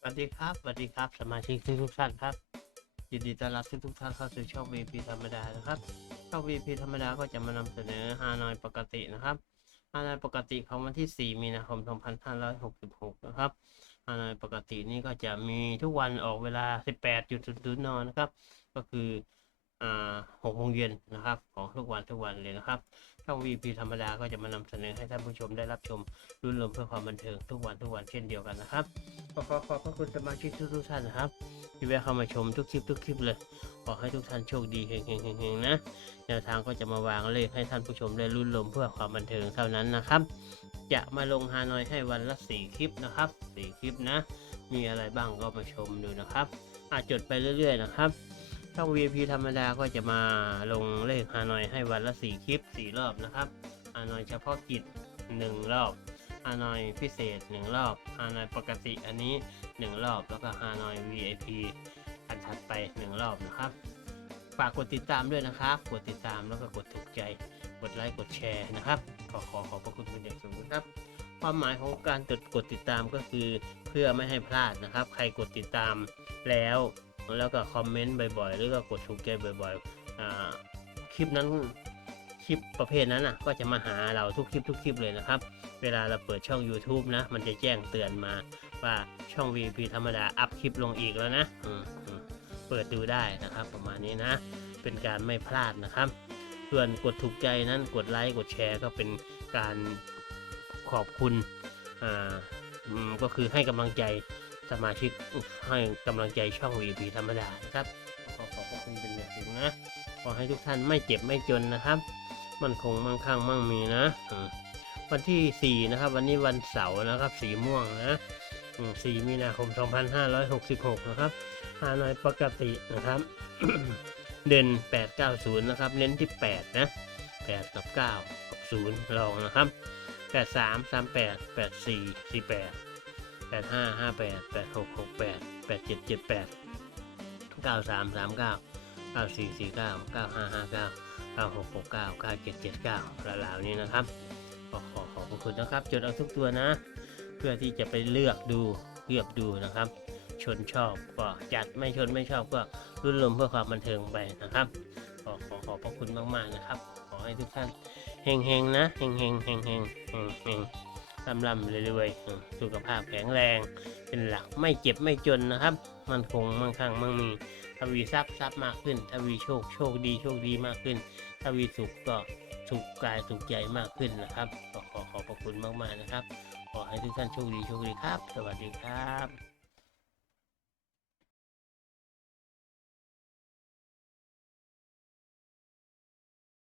สวัสดีครับ สวัสดีครับ สมาชิกทุกทุกท่านครับ ยินดีต้อนรับทุกทุกท่านเข้าสู่ช่อง VP ธรรมดานะครับ ช่อง VP ธรรมดาก็จะมานำเสนอฮานอยปกตินะครับฮานอยปกติของวันที่ 4 มีนาคม 2566 นะครับฮานอยปกตินี้ก็จะมีทุกวันออกเวลา 18.00นนะครับ ก็คือ อ่า6โมงเย็นนะครับ ของทุกวันทุกวันเลยนะครับช่อง VP ธรรมดาก็จะมานำเสนอให้ท่านผู้ชมได้รับชมรุ่นรวมเพื่อความบันเทิงทุกวันทุกวันเช่นเดียวกันนะครับก็ขอขอบพระคุณสมาชิกทุกท่านนะครับที่แวะเข้ามาชมทุกคลิปทุกคลิปเลยขอให้ทุกท่านโชคดีเฮงเฮงเฮงนะแนวทางก็จะมาวางเลขให้ท่านผู้ชมได้รุ่นลมเพื่อความบันเทิงเท่านั้นนะครับ จะมาลงฮานอยให้วันละสี่คลิปนะครับสี่คลิปนะ มีอะไรบ้างก็มาชมดูนะครับอาจจดไปเรื่อย ๆ นะครับ ช่อง VIP ธรรมดาก็จะมาลงเลขฮานอยให้วันละสี่คลิปสี่รอบนะครับฮานอยเฉพาะกิจหนึ่งรอบฮานอยพิเศษ 1 รอบฮานอยปกติอันนี้ 1 รอบ แล้วก็ฮานอย VIP อันถัดไป 1 รอบนะครับ ฝากกดติดตามด้วยนะครับ กดติดตามแล้วก็กดถูกใจ กดไลค์ กดแชร์นะครับขอขอขอบพระคุณเป็นอย่างสูงนะครับ ความหมายของการกดกดติดตามก็คือ เพื่อไม่ให้พลาดนะครับ ใครกดติดตามแล้ว แล้วก็คอมเมนต์บ่อยๆ หรือก็กดถูกใจบ่อยๆคลิปนั้นคลิปประเภทนั้นอะก็จะมาหาเราทุกคลิปทุกคลิปเลยนะครับ เวลาเราเปิดช่อง YouTube นะ มันจะแจ้งเตือนมาว่าช่อง VP ธรรมดาอัพคลิปลงอีกแล้วนะเปิดดูได้นะครับ ประมาณนี้นะ เป็นการไม่พลาดนะครับ ส่วนกดถูกใจนั้นกดไลค์กดแชร์ก็เป็นการขอบคุณ อ่าอืมก็คือให้กำลังใจ สมาชิกให้กำลังใจช่อง VP ธรรมดานะครับ ขอขอบพระคุณเป็นอย่างสูงนะ ขอให้ทุกท่านไม่เจ็บไม่จนนะครับ มันคงมั่งคั่งมั่งมีนะ วันที่ 4 นะครับ วันนี้วันเสาร์นะครับ สีม่วงนะ 4 มีนาคม 2566 นะครับฮานอยปกตินะครับ เด่น 890 นะครับ เน้นที่ 8 นะ 8 กับ 9 กับ 0 ลองนะครับ 83 38 84 48 85 58 86 68 87 78 93 39 94 49 95 59 9669 9779ราวๆนี้นะครับขอขอขอบพระคุณนะครับ จดเอาทุกตัวนะ เพื่อที่จะไปเลือกดูเลือกดูนะครับ ชนชอบก็จัดไม่ชนไม่ชอบก็รุ่นลมเพื่อความบันเทิงไปนะครับ ขอขอขอบพระคุณมากๆนะครับ ขอให้ทุกท่านเฮงเฮงๆนะเฮงเฮงเฮงเฮงเฮงเฮงลำลำเรื่อยๆสุขภาพแข็งแรง เป็นหลักไม่เจ็บไม่จนนะครับ มันคงมั่งคั่งมั่งมีทวีทรัพย์ทรัพย์มากขึ้น ทวีโชคโชคดีโชคดีมากขึ้น ทวีสุขก็สุขกายสุขใจมากขึ้นนะครับ ขอขอขอบพระคุณมากๆนะครับ ขอให้ทุกท่านโชคดีโชคดีครับ สวัสดีครับ